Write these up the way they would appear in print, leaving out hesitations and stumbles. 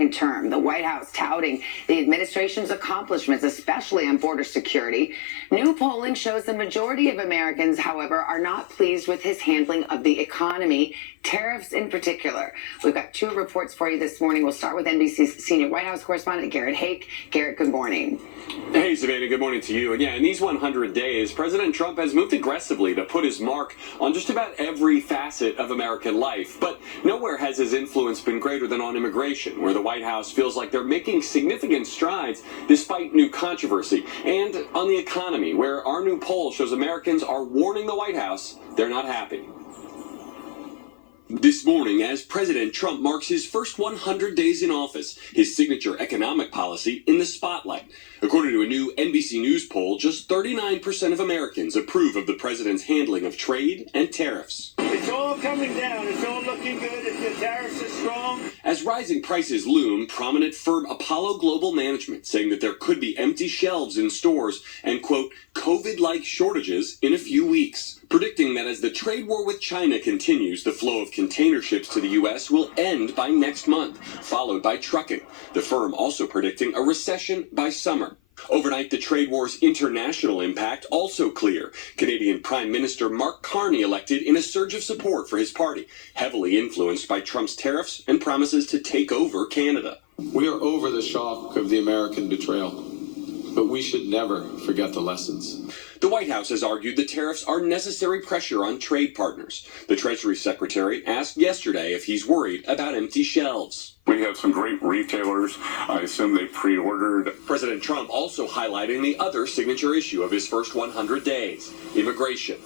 second term. The White House touting the administration's accomplishments, especially on border security. New polling shows the majority of Americans, however, are not pleased with his handling of the economy, tariffs in particular. We've got two reports for you this morning. We'll start with NBC's senior White House correspondent, Garrett Haake. Garrett, good morning. Hey, Savannah, good morning to you. And yeah, in these 100 days, President Trump has moved aggressively to put his mark on just about every facet of American life. But nowhere has his influence been greater than on immigration, where the White House feels like they're making significant strides despite new controversy. And on the economy, where our new poll shows Americans are warning the White House they're not happy. This morning, as President Trump marks his first 100 days in office, his signature economic policy in the spotlight. According to a new NBC News poll, just 39% of Americans approve of the president's handling of trade and tariffs. It's all coming down. It's all looking good. If the tariffs are strong. As rising prices loom, prominent firm Apollo Global Management saying that there could be empty shelves in stores and, quote, COVID-like shortages in a few weeks, predicting that as the trade war with China continues, the flow of container ships to the U.S. will end by next month, followed by trucking. The firm also predicting a recession by summer. Overnight, the trade war's international impact also clear. Canadian Prime Minister Mark Carney elected in a surge of support for his party, heavily influenced by Trump's tariffs and promises to take over Canada. We are over the shock of the American betrayal, but we should never forget the lessons. The White House has argued the tariffs are necessary pressure on trade partners. The Treasury Secretary asked yesterday if he's worried about empty shelves. We have some great retailers. I assume they pre-ordered. President Trump also highlighting the other signature issue of his first 100 days, immigration.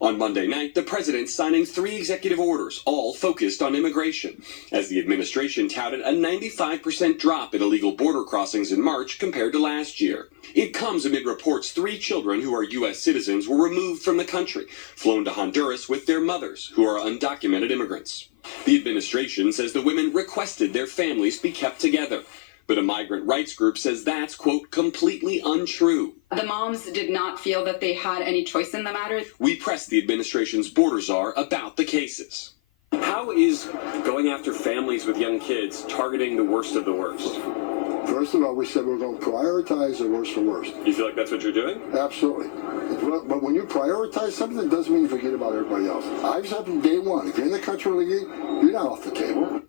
On Monday night, the president signing 3 executive orders, all focused on immigration, as the administration touted a 95% drop in illegal border crossings in March compared to last year. It comes amid reports 3 children who are U.S. citizens were removed from the country, flown to Honduras with their mothers, who are undocumented immigrants. The administration says the women requested their families be kept together. But a migrant rights group says that's, quote, completely untrue. The moms did not feel that they had any choice in the matter. We pressed the administration's border czar about the cases. How is going after families with young kids targeting the worst of the worst? First of all, we said we're going to prioritize the worst for worst. You feel like that's what you're doing? Absolutely. But when you prioritize something, it doesn't mean you forget about everybody else. I've said from day one, if you're in the country league, you're not off the table.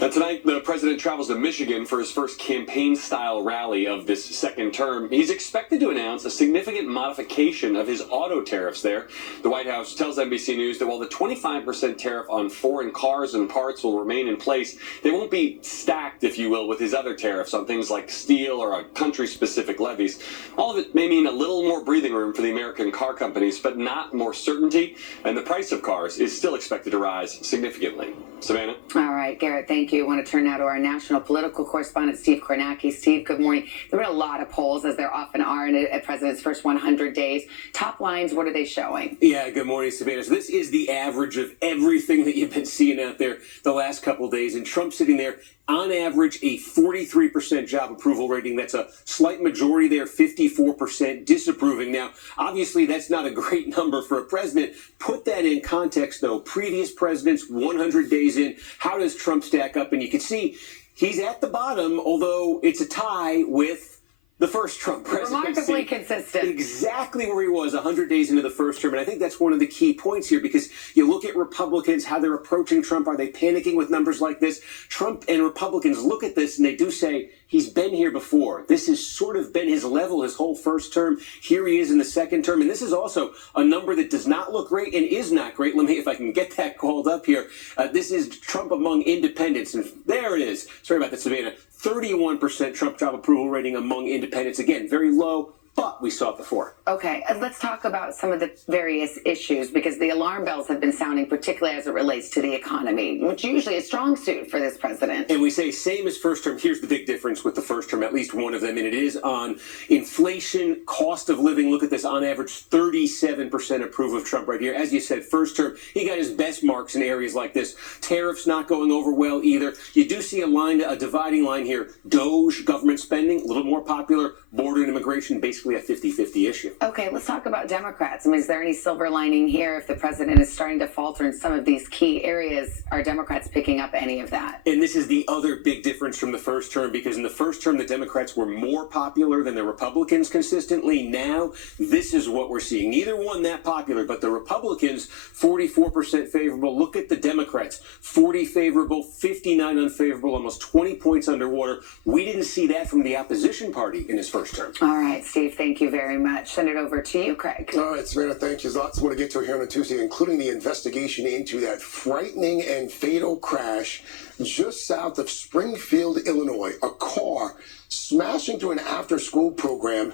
Now tonight, the president travels to Michigan for his first campaign-style rally of this second term. He's expected to announce a significant modification of his auto tariffs there. The White House tells NBC News that while the 25% tariff on foreign cars and parts will remain in place, they won't be stacked, if you will, with his other tariffs on things like steel or country-specific levies. All of it may mean a little more breathing room for the American car companies, but not more certainty, and the price of cars is still expected to rise significantly. Savannah? All right, Garrett, thank you. I want to turn now to our national political correspondent, Steve Kornacki. Steve, good morning. There have been a lot of polls, as there often are in a president's first 100 days. Top lines, what are they showing? Yeah, good morning, Savannah. So this is the average of everything that you've been seeing out there the last couple of days. And Trump sitting there, on average, a 43% job approval rating. That's a slight majority there, 54% disapproving. Now, obviously, that's not a great number for a president. Put that in context, though. Previous presidents, 100 days in, how does Trump stack up? And you can see he's at the bottom, although it's a tie with the first Trump presidency. Remarkably consistent. Exactly where he was 100 days into the first term. And I think that's one of the key points here, because you look at Republicans, how they're approaching Trump. Are they panicking with numbers like this? Trump and Republicans look at this and they do say, he's been here before. This has sort of been his level his whole first term. Here he is in the second term. And this is also a number that does not look great and is not great. Let me, if I can get that called up here. This is Trump among independents. And there it is. Sorry about that, Savannah. 31% Trump job approval rating among independents. Again, very low, but we saw it before. Okay, let's talk about some of the various issues, because the alarm bells have been sounding, particularly as it relates to the economy, which is usually a strong suit for this president. And we say same as first term. Here's the big difference with the first term, at least one of them, and it is on inflation, cost of living. Look at this, on average, 37% approve of Trump right here. As you said, first term, he got his best marks in areas like this. Tariffs not going over well either. You do see a dividing line here. DOGE, government spending, a little more popular. Border and immigration, basically basically a 50-50 issue. Okay, let's talk about Democrats. I mean, is there any silver lining here? If the president is starting to falter in some of these key areas, are Democrats picking up any of that? And this is the other big difference from the first term, because in the first term, the Democrats were more popular than the Republicans consistently. Now, this is what we're seeing. Neither one that popular, but the Republicans, 44% favorable. Look at the Democrats, 40 favorable, 59 unfavorable, almost 20 points underwater. We didn't see that from the opposition party in his first term. All right, Steve, thank you very much. Send it over to you, Craig. All right, Savannah, thank you. There's lots more to get to here on a Tuesday, including the investigation into that frightening and fatal crash just south of Springfield, Illinois. A car smashing through an after-school program,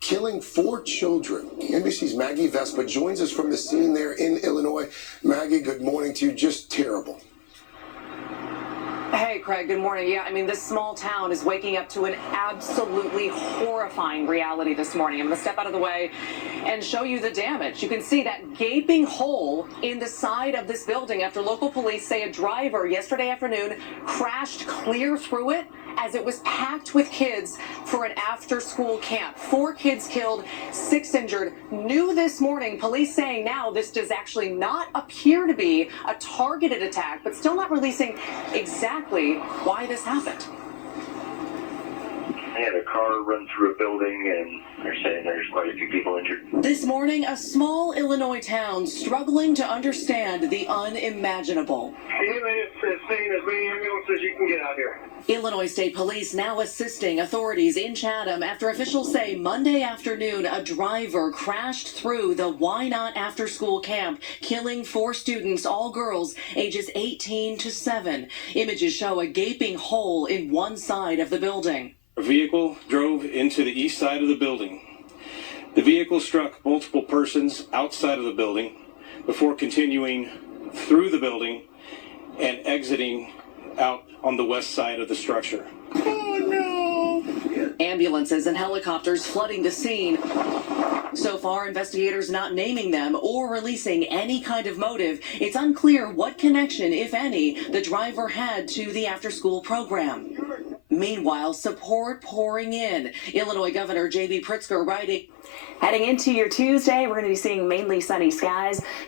killing 4 children. NBC's Maggie Vespa joins us from the scene there in Illinois. Maggie, good morning to you. Just terrible. Hey, Craig, good morning. Yeah, I mean, this small town is waking up to an absolutely horrifying reality this morning. I'm going to step out of the way and show you the damage. You can see that gaping hole in the side of this building after local police say a driver yesterday afternoon crashed clear through it as it was packed with kids for an after-school camp. 4 kids killed, 6 injured. New this morning, police saying now this does actually not appear to be a targeted attack, but still not releasing exactly why this happened. They had a car run through a building, and they're saying there's quite a few people injured. This morning, a small Illinois town struggling to understand the unimaginable. It's saying as many ambulances as you can get out here. Illinois State Police now assisting authorities in Chatham after officials say Monday afternoon a driver crashed through the Why Not After School camp, killing 4 students, all girls, ages 18 to 7. Images show a gaping hole in one side of the building. A vehicle drove into the east side of the building. The vehicle struck multiple persons outside of the building before continuing through the building and exiting out on the west side of the structure. Oh no! Ambulances and helicopters flooding the scene. So far, investigators not naming them or releasing any kind of motive. It's unclear what connection, if any, the driver had to the after-school program. Meanwhile, support pouring in. Illinois Governor J.B. Pritzker writing, heading into your Tuesday, we're going to be seeing mainly sunny skies.